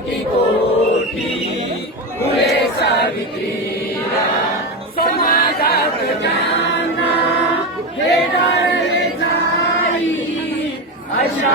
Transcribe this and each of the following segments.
कोटी कोटी फुले सावित्रीला. समाजा प्रजांना हे जाई. अशा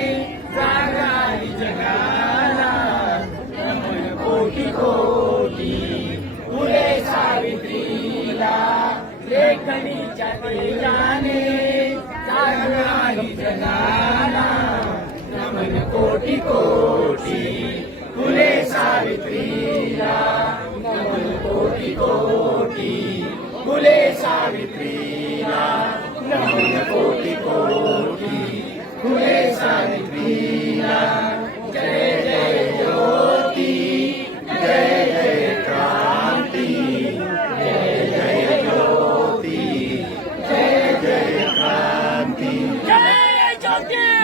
जाने नमन कोटी कोटी फुले सावित्री Yeah!